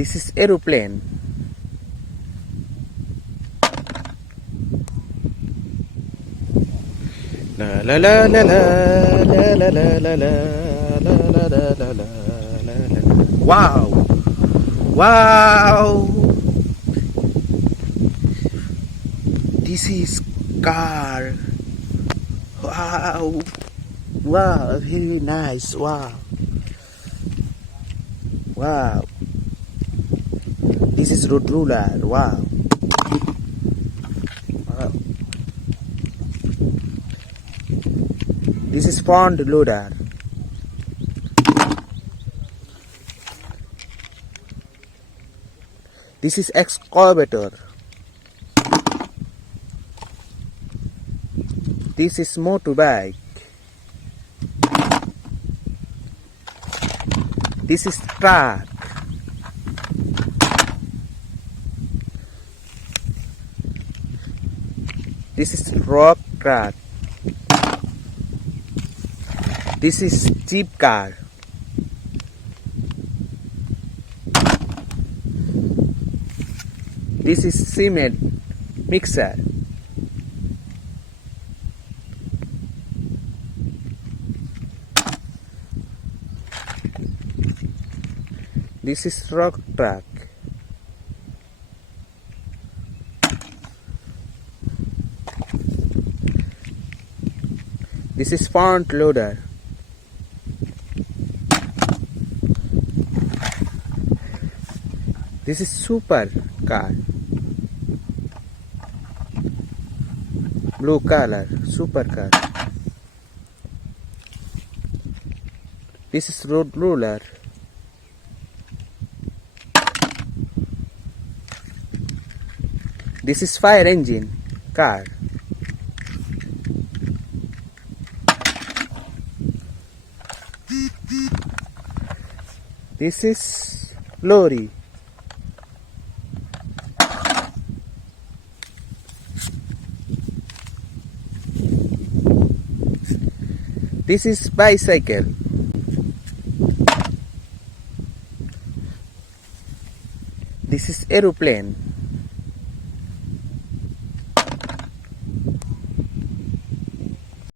This is aeroplane. La la la la la la la la la la la la la la la. Wow! Wow! This is car. Wow! Wow! Very nice. Wow! Wow! This is road roller. Wow! Wow! This is front loader. This is excavator. This is motorbike. This is truck. This is rock truck. This is Jeep car. This is cement mixer. This is rock truck. This is front loader. This is super car. Blue color, super car. This is road roller. This is fire engine car. This is lorry. This is bicycle. This is aeroplane.